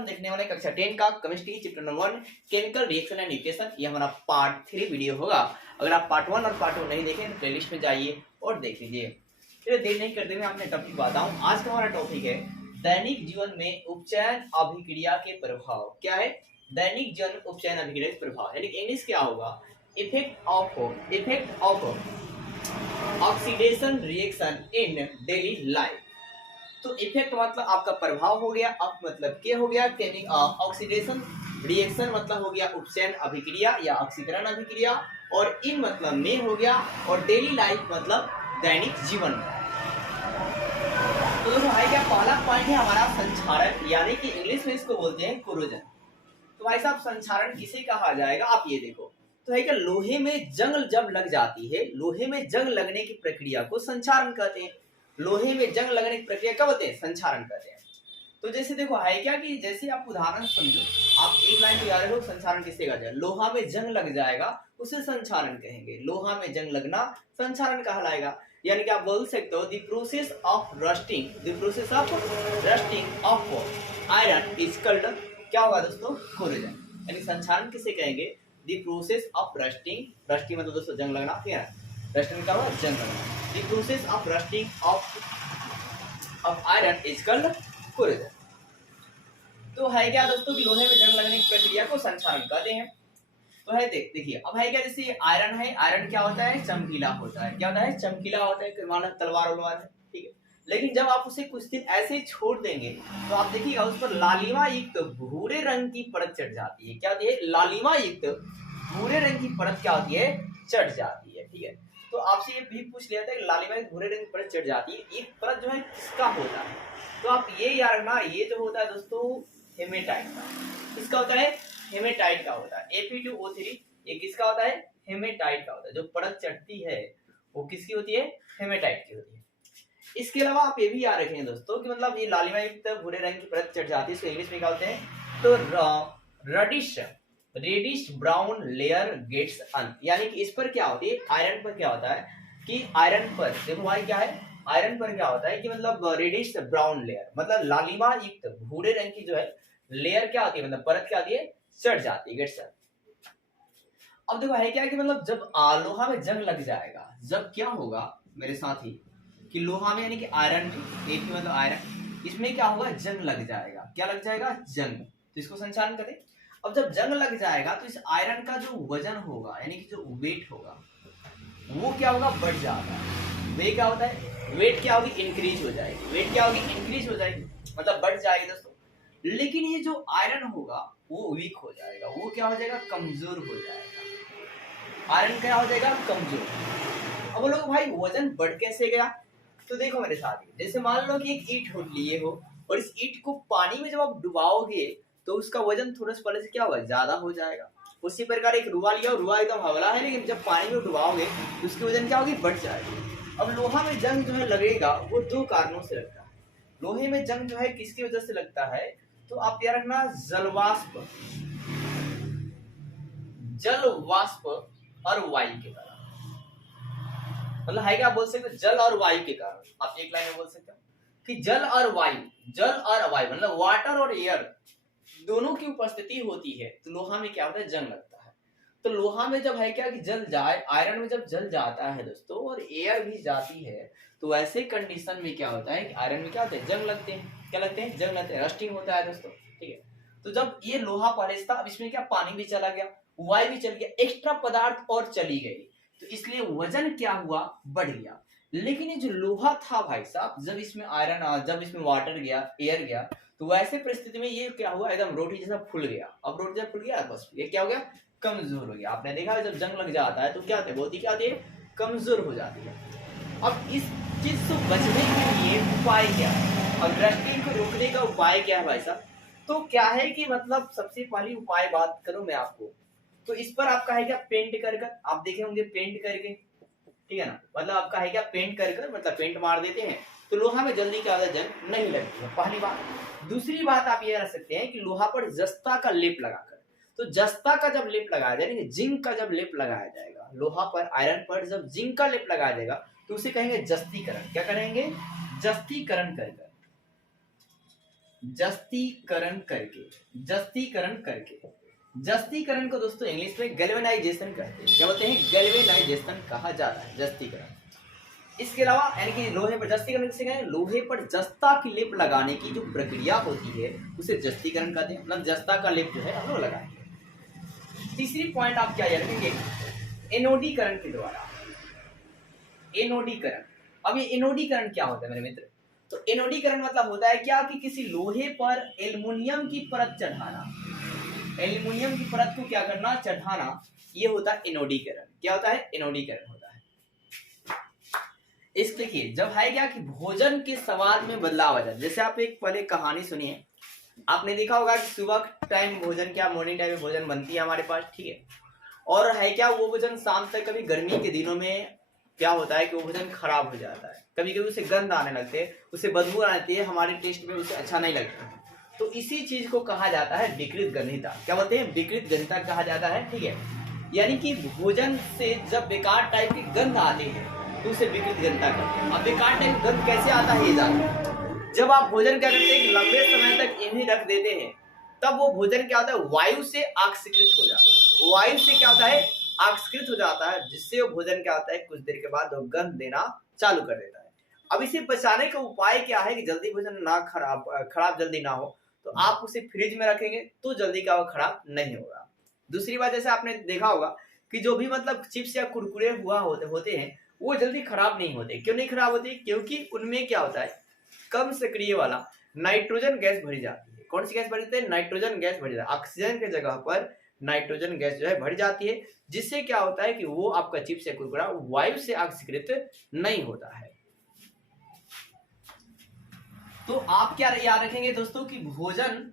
अपन देखने वाले कक्षा 10 का chemistry chapter number 1 chemical reaction and nutrition. ये हमारा पार्ट 3 वीडियो होगा। अगर आप पार्ट 1 और पार्ट 2 नहीं देखें तो प्लेलिस्ट में जाइए और देख लीजिए। फिर देर नहीं करते हुए आपने टॉपिक बताऊं। आज का हमारा टॉपिक है दैनिक जीवन में उपचयन अभिक्रिया के प्रभाव। क्या है? दैनिक जीवन उपचयन अभिक्रिया के प्रभाव, यानी इंग्लिश क्या होगा? Effect of oxidation reaction in daily life. तो इफेक्ट मतलब आपका प्रभाव हो गया, अब मतलब क्या हो गया? ऑक्सीडेशन रिएक्शन मतलब हो गया उपचयन अभिक्रिया या ऑक्सीकरण अभिक्रिया, और इन मतलब में हो गया, और डेली लाइफ मतलब दैनिक जीवन। तो दोस्तों भाई क्या पहला पॉइंट है हमारा संक्षारण, यानी कि इंग्लिश में इसको बोलते हैं कोरोजन। तो भाई साहब संक्षारण किसे कहा जाएगा? आप ये देखो, तो है क्या लोहे में जंग जब लग जाती है, लोहे में जंग लगने की प्रक्रिया को संक्षारण कहते हैं। लोहे में जंग लगने की प्रक्रिया कब होते हैं? संक्षारण कहते हैं। तो जैसे देखो है क्या कि जैसे आप उदाहरण समझो, आप एक लाइन बजा रहे हो, संक्षारण किससे कहा जाए? लोहा में जंग लग जाएगा उसे संक्षारण कहेंगे। लोहा में जंग लगना संक्षारण कहलाएगा। यानी कि आप बोल सकते हो the process of rusting of iron is called, क्या होगा दोस्तों? कोरोजन। यानी संक्षारण किसे कहेंगे? द प्रोसेस ऑफ रस्टिंग मतलब दोस्तों जंग लगना, ठीक है? रस्टिंग का होगा जंग लगना। The process of rusting of iron is called corrosion. तो है क्या दोस्तों कि लोहे में जंग लगने की प्रक्रिया को संक्षारण कहते हैं। तो है देखिए, अब है क्या, जैसे ये आयरन है, आयरन क्या होता है? चमकीला होता है। क्या होता है? चमकीला होता है, माना तलवार उलवार है, ठीक है। लेकिन जब आप उसे कुछ दिन ऐसे ही छोड़ देंगे तो आप देखिएगा उस पर लालिमा युक्त भूरे रंग की परत चढ़ जाती है। क्या होती है? लालिमा युक्त भूरे रंग की परत क्या होती है? चढ़ जाती है, ठीक है। तो आपसे ये भी पूछ लिया था कि लालिमा युक्त भूरे रंग की परत चढ़ जाती है, एक परत जो है किसका होता है? तो आप ये याद रखना, ये जो होता है दोस्तों हेमेटाइट का। किसका होता है? हेमेटाइट का होता है। Fe2O3 ये किसका होता है? हेमेटाइट का होता है। जो परत चढ़ती है वो किसकी होती है? हेमेटाइट की होती है। इसके अलावा आप ये भी याद रखेंगे दोस्तों कि मतलब ये लालिमा युक्त भूरे रंग की परत चढ़ जाती है, इसको इंग्लिश में क्या होते हैं? तो रेडिश ब्राउन लेयर गेट्स अन, यानी कि इस पर क्या होती है? आयरन पर क्या होता है कि आयरन पर देखो भाई क्या है, आयरन पर क्या होता है कि मतलब रेडिश ब्राउन लेयर मतलब लालिमा युक्त भूरे रंग की जो है लेयर क्या होती है, मतलब परत क्या होती है? चढ़ जाती है, गेट्स अन। अब देखो है क्या कि मतलब जब लोहा में जंग लग जाएगा, जब क्या होगा मेरे साथ ही कि लोहा में यानी कि आयरन में, एक मतलब आयरन, इसमें क्या होगा? जंग लग जाएगा। क्या लग जाएगा? जंग। तो इसको संचालन करें। अब जब जंग लग जाएगा तो इस आयरन का जो वजन होगा यानी कि जो वेट होगा वो क्या होगा? बढ़ जाता है। वे क्या होता है? वेट क्या होगी? इंक्रीज हो जाएगी। वेट क्या होगी? इंक्रीज हो जाएगी, मतलब बढ़ जाएगी दोस्तों। लेकिन ये जो आयरन होगा वो वीक हो जाएगा, वो क्या हो जाएगा? कमजोर हो जाएगा। आयरन क्या हो जाएगा? कमजोर। अब बोलो भाई वजन बढ़ कैसे गया? तो देखो मेरे साथ, जैसे मान लो कि एक ईंट हो लिए हो और इस ईंट को पानी में जब आप डुबाओगे तो उसका वजन थोड़ा सा पहले से क्या होगा? ज्यादा हो जाएगा। उसी प्रकार एक रुआ लिया, रुआ एकदम हवला है, लेकिन जब पानी में डुबाओगे तो उसकी वजन क्या होगी? बढ़ जाएगी। अब लोहा में जंग जो है लगेगा वो दो कारणों से लगता है। लोहे में जंग जो है किसकी वजह से लगता है? तो आप याद रखना, जल वाष्प और वायु के कारण। मतलब है क्या, आप बोल सकते हो जल और वायु के कारण। आप एक लाइन में बोल सकते हो कि जल और वायु मतलब वाटर और एयर दोनों की उपस्थिति होती है तो लोहा में क्या होता है? जंग लगता है। तो लोहा में जब है क्या कि जल जाए, आयरन में जब जल जाता है दोस्तों और एयर भी जाती है, तो ऐसे कंडीशन में क्या होता है कि आयरन में क्या होता है? जंग लगते हैं। क्या लगते हैं? जंग लगते हैं, रस्टिंग होता है दोस्तों, ठीक है। तो जब ये लोहा पहले था, अब इसमें क्या पानी भी चला गया, वायु भी चल गया, एक्स्ट्रा पदार्थ और चली गई, तो इसलिए वजन क्या हुआ? बढ़ गया। लेकिन ये जो लोहा था भाई साहब, जब इसमें आयरन, जब इसमें वाटर गया, एयर गया, तो वैसे परिस्थिति में ये क्या हुआ? एकदम रोटी जैसा फूल गया। अब रोटी जब फूल गया बस ये क्या हो गया? कमजोर हो गया। आपने देखा जब जंग लग जाता है तो क्या होती है? बहुत ही क्या होती है? कमजोर हो जाती है। अब इस चीज से बचने के लिए उपाय क्या है? अब रस्टिंग को रोकने का उपाय क्या है भाई साहब? तो क्या है कि मतलब सबसे पहली उपाय बात करूं मैं आपको, तो इस पर आपका है क्या? पेंट कर कर, आप देखे होंगे पेंट करके, ठीक है ना। मतलब आपका है क्या? पेंट कर कर मतलब पेंट मार देते हैं तो लोहा में जल्दी क्या होता है? जंग नहीं लगती है, पहली बात। दूसरी बात आप ये रख सकते हैं कि लोहा पर जस्ता का लेप लगाकर, तो जस्ता का जब लेप लगाया जाएगा, जिंक का जब लेप लगाया जाएगा लोहा पर, आयरन पर जब जिंक का लेप लगाया जाएगा तो उसे कहेंगे जस्तीकरण। क्या करेंगे? जस्तीकरण कर कर। जस्तीकरण करके, जस्तीकरण करके, जस्तीकरण को दोस्तों इंग्लिश में गैल्वेनाइजेशन कहते हैं। क्या बोलते हैं? गैल्वेनाइजेशन कहा जाता है, जस्तीकरण। इसके अलावा यानी कि लोहे पर जस्तीकरण किसे कहें? लोहे पर जस्ता की लेप लगाने की जो प्रक्रिया होती है उसे जस्तीकरण कहते हैं, मतलब जस्ता का लेप जो है हम लोग लगाएंगे। तीसरी पॉइंट आप क्या याद रखेंगे? एनोडीकरण के द्वारा, एनोडीकरण। अब ये एनोडीकरण क्या होता है मेरे मित्र? तो एनोडीकरण मतलब होता है क्या कि किसी लोहे पर एल्युमिनियम की परत चढ़ाना, एल्युमिनियम की परत को क्या करना? चढ़ाना, ये होता है एनोडीकरण। क्या होता है? एनोडीकरण होता है। इस देखिए जब है क्या कि भोजन के स्वाद में बदलाव आ जाता है। जैसे आप एक पहले कहानी सुनिए, आपने देखा होगा कि सुबह टाइम भोजन क्या मॉर्निंग टाइम में भोजन बनती है हमारे पास, ठीक है, और है क्या वो भोजन शाम तक, कभी गर्मी के दिनों में क्या होता है कि वो भोजन खराब हो जाता है, कभी कभी उसे गंध आने लगते हैं, उसे बदबू आती है, हमारे टेस्ट में उसे अच्छा नहीं लगता। तो इसी चीज को कहा जाता है विकृत गंधिता। क्या बोलते हैं? विकृत गंधिता कहा जाता है, ठीक है। यानी कि भोजन से जब बेकार टाइप की गंध आती है तो उसे विकृत गंधिता कहते हैं। अब बेकार टाइप की गंध कैसे आता है ये जानते? जब आप भोजन क्या करते हैं कि लंबे समय तक इन्हें रख देते हैं, तब वो भोजन क्या होता है? वायु से ऑक्सीकृत हो जाता है। वायु से क्या होता है? ऑक्सीकृत हो जाता है, जिससे वो भोजन क्या होता है? कुछ देर के बाद वो गंध देना चालू कर देता है। अब इसे बचाने का उपाय क्या है कि जल्दी भोजन ना खराब जल्दी ना हो, तो आप उसे फ्रिज में रखेंगे तो जल्दी का वो खराब नहीं होगा। दूसरी बात, जैसे आपने देखा होगा कि जो भी मतलब चिप्स या कुरकुरे होते हैं वो जल्दी खराब नहीं होते। क्यों नहीं खराब होते? क्योंकि उनमें क्या होता है? कम सक्रिय वाला नाइट्रोजन गैस भरी जाती है। कौन सी गैस भरी जाती है? नाइट्रोजन गैस भरी जाती है। ऑक्सीजन के जगह पर नाइट्रोजन गैस जो है भर जाती है, जिससे क्या होता है कि वो आपका चिप्स या कुरकुरा वायु से ऑक्सीकृत नहीं होता है। तो आप क्या याद रखेंगे दोस्तों कि भोजन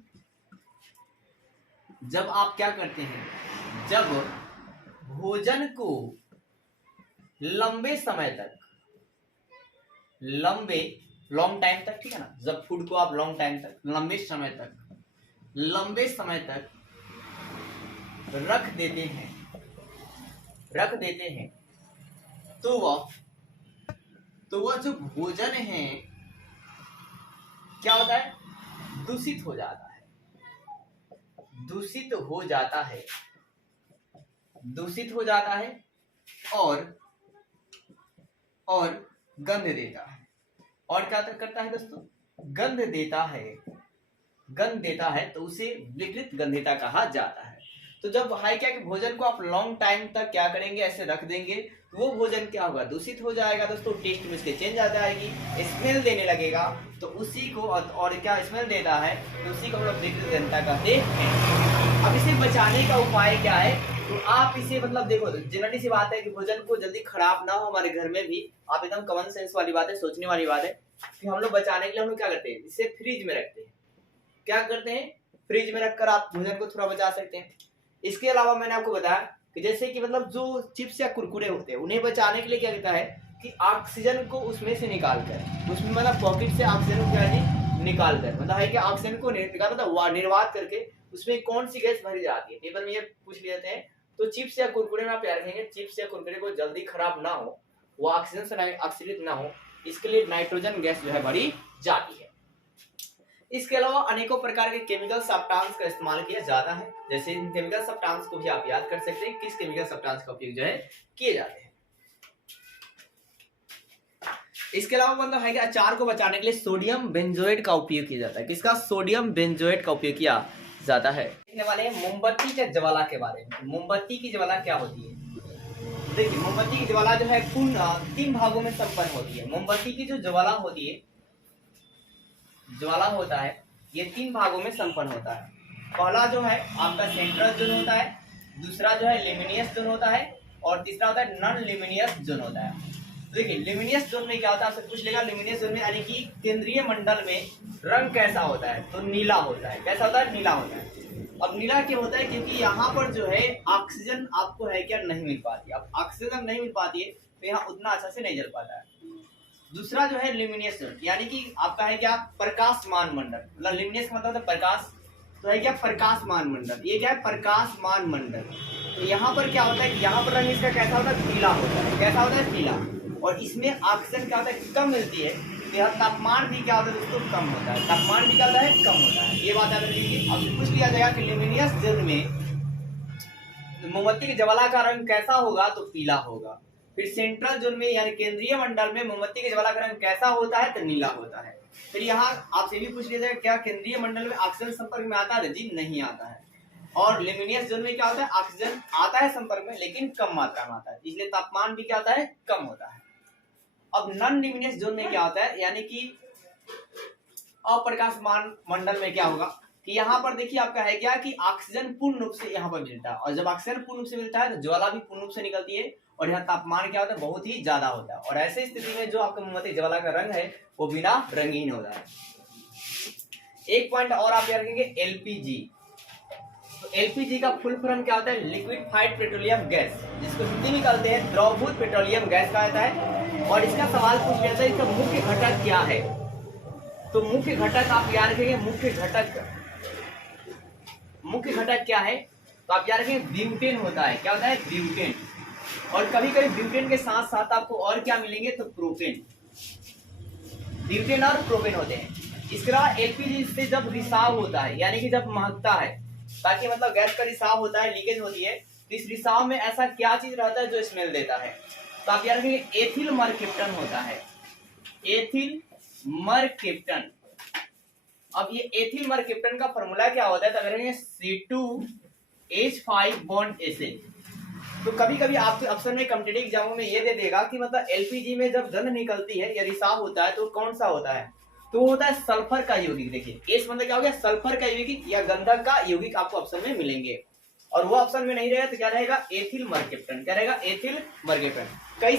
जब आप क्या करते हैं, जब भोजन को लंबे समय तक, लॉन्ग टाइम तक, ठीक है ना, जब फूड को आप लॉन्ग टाइम तक, लंबे समय तक रख देते हैं तो वह जो भोजन है क्या होता है? दूषित हो जाता है, दूषित हो जाता है और गंध देता है। और क्या करता है दोस्तों? गंध देता है तो उसे विकृत गंधिता कहा जाता है। तो जब है क्या कि भोजन को आप लॉन्ग टाइम तक क्या करेंगे? ऐसे रख देंगे, वो भोजन क्या होगा? दूषित हो जाएगा दोस्तों, टेस्ट में इसके चेंज आ जाएगी, स्मेल देने लगेगा, तो उसी को, और क्या स्मेल देता है तो उसी को हम लोग विकृत गंधिता कहते हैं। अब इसे बचाने का उपाय क्या है? तो आप इसे मतलब देखो, जनरली सी बात है कि भोजन को जल्दी खराब ना हो हमारे घर में भी, आप एकदम कॉमन सेंस वाली बात है, सोचने वाली बात है कि हम लोग बचाने के लिए हम लोग क्या करते हैं? इसे फ्रिज में रखते हैं। क्या करते हैं? फ्रिज में रखकर आप भोजन को थोड़ा बचा सकते हैं। इसके अलावा मैंने आपको बताया कि जैसे कि मतलब जो चिप्स या कुरकुरे होते हैं उन्हें बचाने के लिए क्या कहता है कि ऑक्सीजन को उसमें से निकाल कर, उसमें मतलब पॉकेट से ऑक्सीजन को क्या है? निकाल कर, मतलब है कि ऑक्सीजन को निकाल मतलब निर्वात करके उसमें कौन सी गैस भरी जाती है? पेपर में ये पूछ लेते हैं। तो चिप्स या कुरकुरे में आप याद रखेंगे, चिप्स या कुरकुरे को जल्दी खराब ना हो, वो ऑक्सीजन से ऑक्सीकृत ना हो, इसके लिए नाइट्रोजन गैस जो है भरी जाती है। इसके अलावा अनेकों प्रकार के केमिकल सब्सटेंस का इस्तेमाल किया जाता है। जैसे इन केमिकल सब्सटेंस को भी आप याद कर सकते हैं, किस केमिकल सब्सटेंस का उपयोग जो है किए जाते हैं। इसके अलावा मतलब है कि अचार को बचाने के लिए सोडियम बेंजोएट का उपयोग किया जाता है। किसका? सोडियम बेंजोएट का उपयोग किया जाता है। देखने वाले हैं मोमबत्ती के ज्वाला के बारे में। मोमबत्ती की ज्वाला क्या होती है? देखिए, मोमबत्ती की ज्वाला जो है कुल 3 भागों में संपन्न होती है। मोमबत्ती की जो ज्वाला होती है, ज्वाला होता है, ये 3 भागों में संपन्न होता है। पहला जो है आपका सेंट्रल जोन होता है, दूसरा जो है लिमिनियस जोन होता है, और तीसरा होता है नॉन लिमिनियस जोन होता है। देखिए, लिमिनियस जोन में क्या होता है, आपसे पूछ लेगा लिमिनियस जोन में यानी कि केंद्रीय मंडल में रंग कैसा होता है? तो नीला होता है। कैसा होता है? नीला होता है। अब नीला क्यों होता है? क्योंकि यहाँ पर जो है ऑक्सीजन आपको है क्या? नहीं मिल पाती। अब ऑक्सीजन नहीं मिल पाती है तो यहाँ उतना अच्छा से नहीं जल पाता है। दूसरा जो है लिमिनियस जोन, यानी कि आपका है क्या? प्रकाशमान मंडल। मतलब लिमिनियस का मतलब है प्रकाश, तो है क्या? प्रकाशमान मंडल। ये क्या है? प्रकाशमान मंडल। तो यहाँ पर क्या होता है कि यहाँ पर रंग इसका कैसा होता है? पीला होता है। कैसा होता है? पीला। और इसमें ऑक्सीजन क्या होता है? कम मिलती है, तो यह तापमान भी क्या होता है दोस्तों, कम होता है। तापमान भी क्या होता है, कम होता है। ये बात याद रखिए। अब पूछ लिया जाएगा कि ल्यूमिनियस जोन में मोमबत्ती की ज्वाला का रंग कैसा होगा, तो पीला होगा। फिर सेंट्रल जोन में यानी केंद्रीय मंडल में मोमबत्ती की ज्वाला का रंग कैसा होता है, तो नीला होता है। फिर यहाँ आपसे भी पूछ लिया जाएगा क्या केंद्रीय मंडल में ऑक्सीजन संपर्क में आता है, जी नहीं आता है। और ल्यूमिनियस जोन में क्या होता है, ऑक्सीजन आता है संपर्क में लेकिन कम मात्रा में आता है, इसलिए तापमान भी क्या होता है, कम होता है। अब नॉन ल्यूमिनियस जोन में क्या होता है, यानी कि अप्रकाशमान मंडल में क्या होगा कि यहाँ पर देखिए आपका है क्या कि ऑक्सीजन पूर्ण रूप से यहाँ पर मिलता है, और जब ऑक्सीजन पूर्ण रूप से मिलता है तो ज्वाला भी पूर्ण रूप से निकलती है, और यहाँ तापमान क्या होता है, बहुत ही ज्यादा होता है। और ऐसे स्थिति में जो आपका मोमबत्ती ज्वाला का रंग है वो बिना रंगीन होता है। एक पॉइंट और आप याद रखेंगे, एलपीजी। तो एलपीजी का फुल फॉर्म क्या होता है, लिक्विफाइड पेट्रोलियम गैस, जिसको हिंदी में कहते हैं द्रवभूत पेट्रोलियम गैस कहा जाता है। और इसका सवाल पूछ लिया था इसका मुख्य घटक क्या है, तो मुख्य घटक आप याद रखेंगे, मुख्य घटक क्या है, तो आप याद रखेंगे ब्यूटेन होता है। क्या होता है, ब्यूटेन। और कभी कभी ब्यूटेन के साथ साथ आपको और क्या मिलेंगे, तो प्रोपेन। ब्यूटेन और प्रोपेन होते हैं। इसके अलावा एलपीजी से जब रिसाव होता है, यानी कि जब महकता है, ताकि मतलब गैस का रिसाव होता है, लीकेज होती है, तो इस रिसाव में ऐसा क्या चीज रहता है जो स्मेल देता है, तो आप याद रखेंगे एथिल मरकेप्टन होता है। एथिल मरकेप्टन। अब ये एथिल मरकेप्टन का फॉर्मूला क्या होता है, तो अगर C2H5 बॉन्ड एसिड। तो कभी कभी आपके अफसर में कॉम्पिटिटिव एग्जामों में ये दे देगा कि मतलब एलपीजी में जब गंध निकलती है या रिसाव होता है तो कौन सा होता है, तो वो होता है सल्फर का यौगिक। देखिए एस मतलब क्या हो गया, सल्फर का यौगिक या गंधक का यौगिक आपको ऑप्शन में मिलेंगे। और वो ऑप्शन में नहीं रहेगा तो क्या रहेगा, एथिल मरकेप्टन। क्या रहेगा, एथिल मरकेप्टन। कई